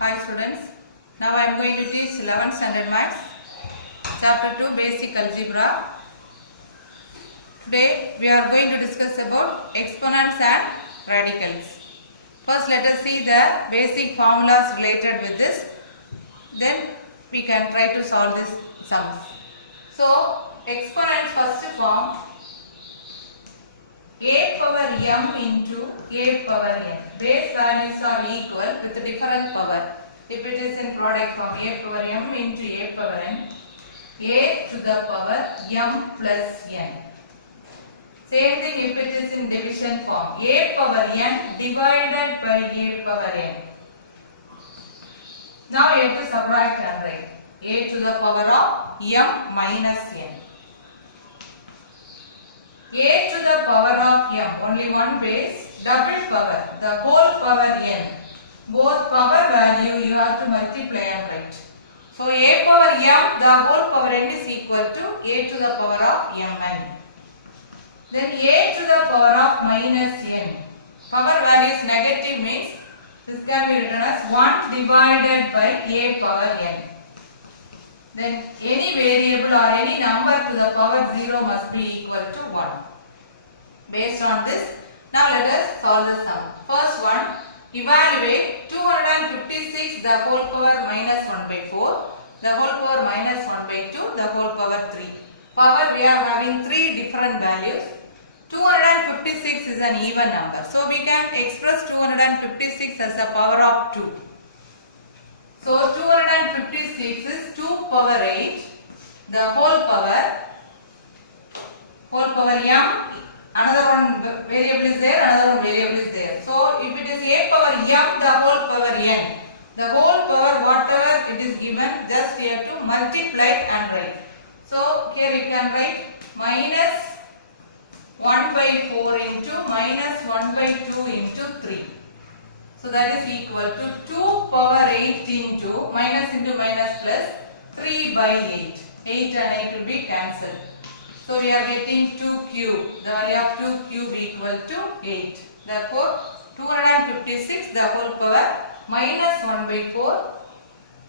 Hi students, now I am going to teach 11th standard maths, chapter 2 basic algebra. Today we are going to discuss about exponents and radicals. First let us see the basic formulas related with this, then we can try to solve these sums. So exponents first form a power m into a power n. Base values are equal with different power. If it is in product form, a power m into a power n, a to the power m plus n. Same thing if it is in division form, a power n divided by a power n. Now you have to subtract and write a to the power of m minus n. A to the power of m, only one base, double power, the whole power n. Both power value you have to multiply and write. So a power m, the whole power n is equal to a to the power of mn. Then a to the power of minus n. Power value is negative means this can be written as 1 divided by a power n. Then any variable or any number to the power 0 must be equal to 1. Based on this, now let us solve the sum. First one, evaluate 256 the whole power minus 1 by 4, the whole power minus 1 by 2, the whole power 3. Power we are having 3 different values. 256 is an even number. So we can express 256 as the power of 2. So 256 is 2 power 8, the whole power m, another one variable is there, another one variable is there. So if it is a power m, the whole power n, the whole power whatever it is given, just we have to multiply and write. So here we can write minus 1 by 4 into minus 1 by 2 into 3. So that is equal to 2 power 8 into minus plus 3 by 8. 8 and 8 will be cancelled. So we are getting 2 cube. The value of 2 cube equal to 8. Therefore 256 the whole power minus 1 by 4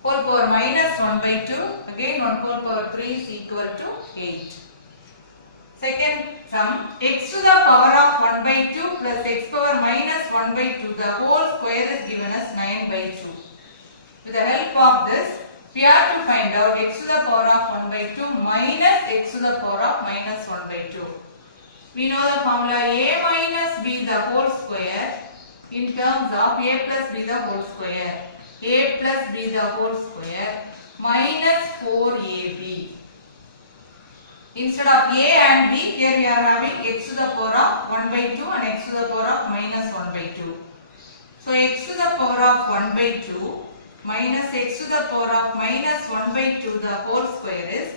whole power minus 1 by 2 again 1 whole power 3 is equal to 8. Second sum, x to the power of 1 by 2 plus x power minus 1 by 2, the whole square is given as 9 by 2. With the help of this, we have to find out x to the power of 1 by 2 minus x to the power of minus 1 by 2. We know the formula a minus b the whole square in terms of a plus b the whole square. A plus b the whole square minus 4ab. Instead of a and b, here we are having x to the power of 1 by 2 and x to the power of minus 1 by 2. So x to the power of 1 by 2 minus x to the power of minus 1 by 2 the whole square is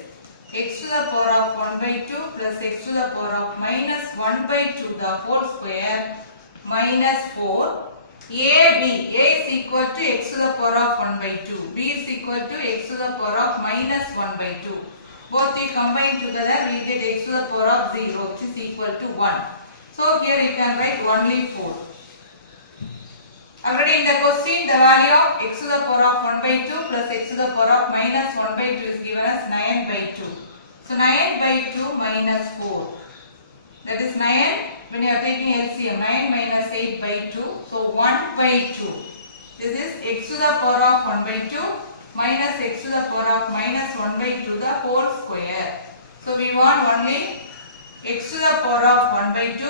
x to the power of 1 by 2 plus x to the power of minus 1 by 2 the whole square minus 4. A is equal to x to the power of 1 by 2. B is equal to x to the power of minus 1 by 2. Both we combine together, we get x to the power of 0, which is equal to 1. So here you can write only 4. Already in the question, the value of x to the power of 1 by 2 plus x to the power of minus 1 by 2 is given as 9 by 2. So 9 by 2 minus 4. That is 9, when you are taking LCM, 9 minus 8 by 2. So 1 by 2. This is x to the power of 1 by 2. Minus x to the power of minus 1 by 2 the whole square. So we want only x to the power of 1 by 2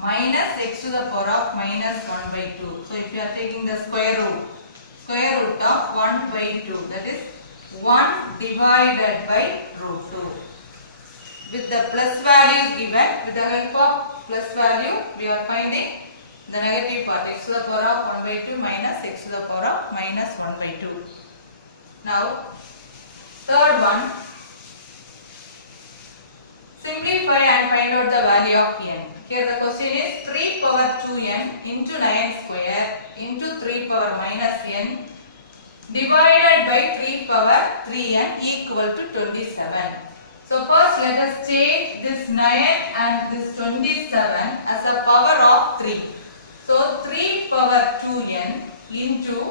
minus x to the power of minus 1 by 2. So if you are taking the square root of 1 by 2, that is 1 divided by root 2. With the plus values given, with the help of plus value, we are finding the negative part, x to the power of 1 by 2 minus x to the power of minus 1 by 2. Now, third one, simplify and find out the value of n. Here the question is 3 power 2n into 9 square into 3 power minus n divided by 3 power 3n equal to 27. So first let us change this 9 and this 27 as a power of 3. So 3 power 2n into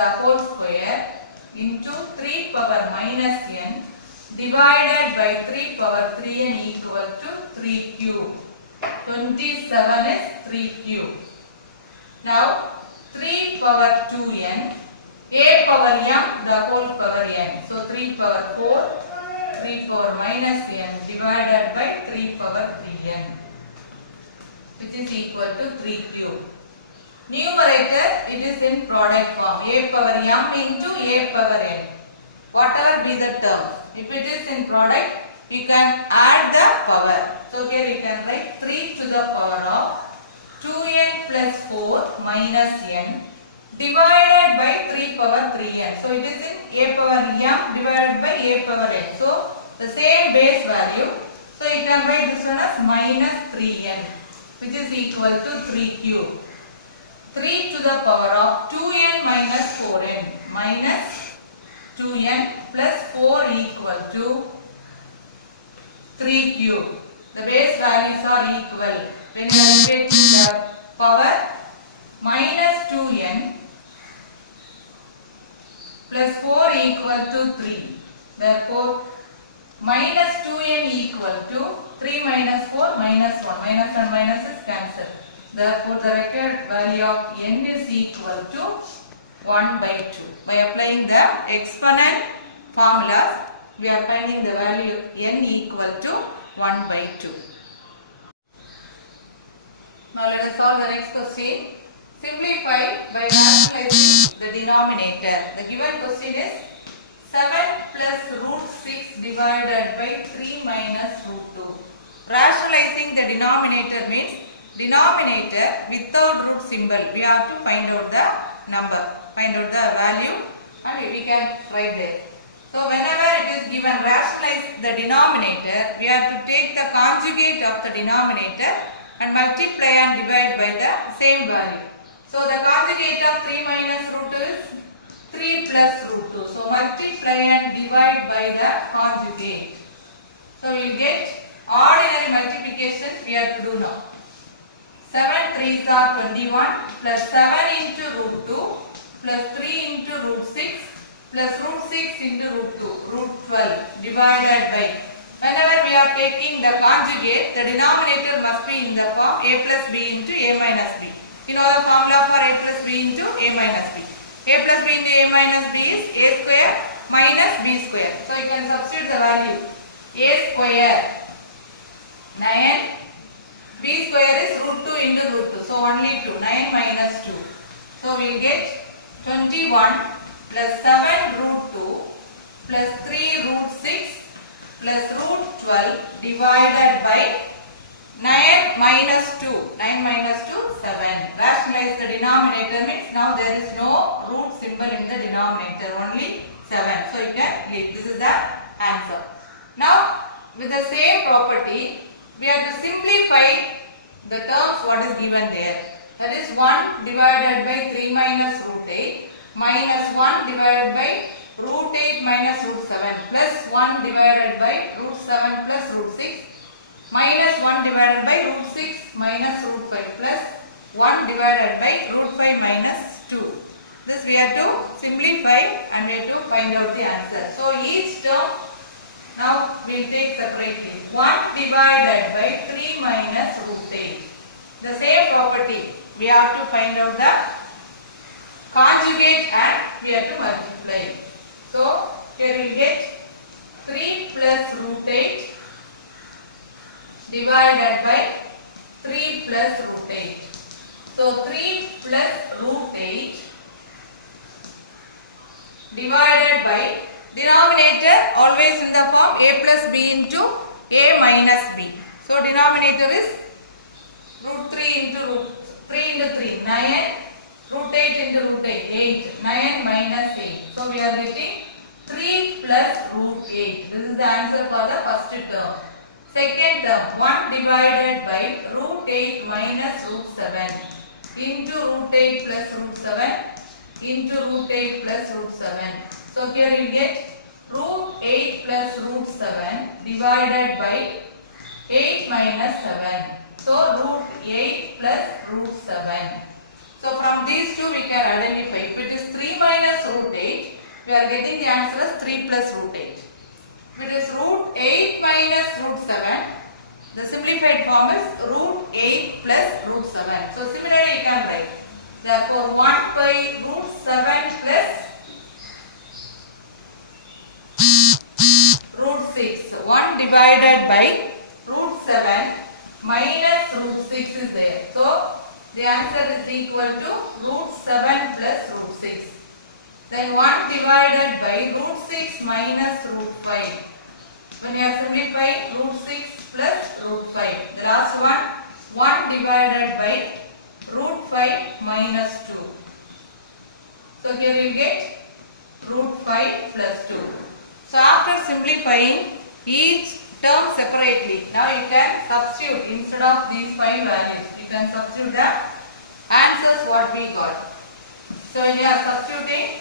the whole square into 3 power minus n divided by 3 power 3n equal to 3 cube. 27 is 3 cube. Now 3 power 2n, a power m, the whole power n. So 3 power 4, 3 power minus n divided by 3 power 3n, which is equal to 3 cube. Numerator, it is in product form, a power m into a power n. Whatever be the term, if it is in product, you can add the power. So here you can write 3 to the power of 2n plus 4 minus n divided by 3 power 3n. So it is in a power m divided by a power n. So the same base value. So you can write this one as minus 3n, which is equal to 3 cube. 3 to the power of 2n minus 4n minus 2n plus 4 equal to 3 cube. The base values are equal. When you are taking the power, minus 2n plus 4 equal to 3. Therefore, minus 2n equal to 3 minus 4 minus 1. Minus and minus is cancelled. Therefore, the required value of n is equal to 1 by 2. By applying the exponent formulas, we are finding the value n equal to 1 by 2. Now let us solve the next question. Simplify by rationalizing the denominator. The given question is 7 plus root 6 divided by 3 minus root 2. Rationalizing the denominator means denominator without root symbol. We have to find out the number, find out the value, and we can write there. So whenever it is given rationalize the denominator, we have to take the conjugate of the denominator and multiply and divide by the same value. So the conjugate of 3 minus root 2 is 3 plus root 2. So multiply and divide by the conjugate. So we will get ordinary multiplication we have to do now. 7 3s are 21 plus 7 into root 2 plus 3 into root 6 plus root 6 into root 2, root 12 divided by. Whenever we are taking the conjugate, the denominator must be in the form a plus b into a minus b. You know the formula for a plus b into a minus b. A plus b into a minus b is a square minus b square. So you can substitute the value. A square 9, b square is root 2 into root 2. So only 2, 9 minus 2. So we will get 21 plus 7 root 2 plus 3 root 6 plus root 12 divided by 9 minus 2. 9 minus 2, 7. Rationalize the denominator means now there is no root symbol in the denominator, only 7. So you can leave. This is the answer. Now with the same property, we have to simplify the terms what is given there. That is 1 divided by 3 minus root 8 minus 1 divided by root 8 minus root 7 plus 1 divided by root 7 plus root 6 minus 1 divided by root 6 minus root 5 plus 1 divided by root 5 minus 2. This we have to simplify and we have to find out the answer. So each term now we will take separately. 1 divided by 3 minus root 8. The same property. We have to find out the conjugate and we have to multiply. So here we get 3 plus root 8 divided by 3 plus root 8. So 3 plus root 8 divided by denominator always in the form a plus b into a minus b. So denominator is root 3 into root 3 into 3, 9, root 8 into root 8, 8, 9 minus 8. So we are getting 3 plus root 8. This is the answer for the first term. Second term, 1 divided by root 8 minus root 7 into root 8 plus root 7 into root 8 plus root 7. So here you get root 8 plus root 7 divided by 8 minus 7. So root 8 plus root 7. So from these two we can identify. If it is 3 minus root 8, we are getting the answer as 3 plus root 8. If it is root 8 minus root 7, the simplified form is root 8 plus root 7. So similarly you can write. Therefore 1 by root 7 plus root 6. 1 divided by root 7 minus root 6 is there. So the answer is equal to root 7 plus root 6. Then 1 divided by root 6 minus root 5. When you are simplifying, root 6 plus root 5. The last one, 1 divided by root 5 minus 2. So here you get root 5 plus 2. So after simplifying each term separately, now you can substitute instead of these 5 values. You can substitute the answers what we got. So when you are substituting,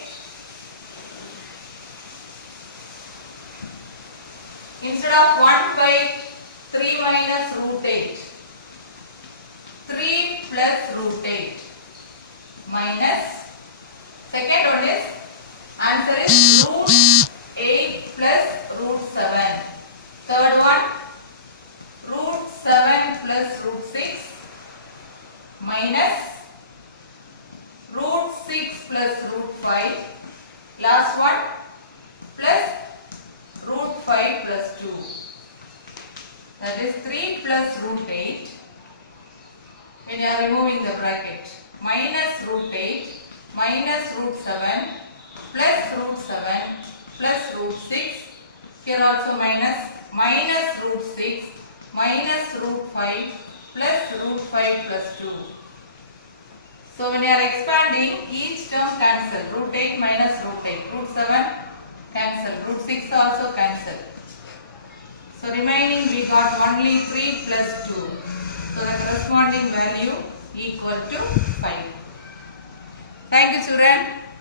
instead of 1 by 3 minus root 8, 3 plus root 8 minus, second one is, answer is root 8 plus root 7. Third one, root 7 plus root 6 minus root 6 plus root 5. Last one, plus root 5 plus 2. That is 3 plus root 8. When you are removing the bracket, minus root 8 minus root 7 plus root 7 plus root 6. Here also minus root 6 minus root 5 plus root 5 plus 2. So when you are expanding, each term cancel. Root 8 minus root 8. Root 7 cancel. Root 6 also cancel. So remaining we got only 3 plus 2. So the corresponding value equal to 5. Thank you children.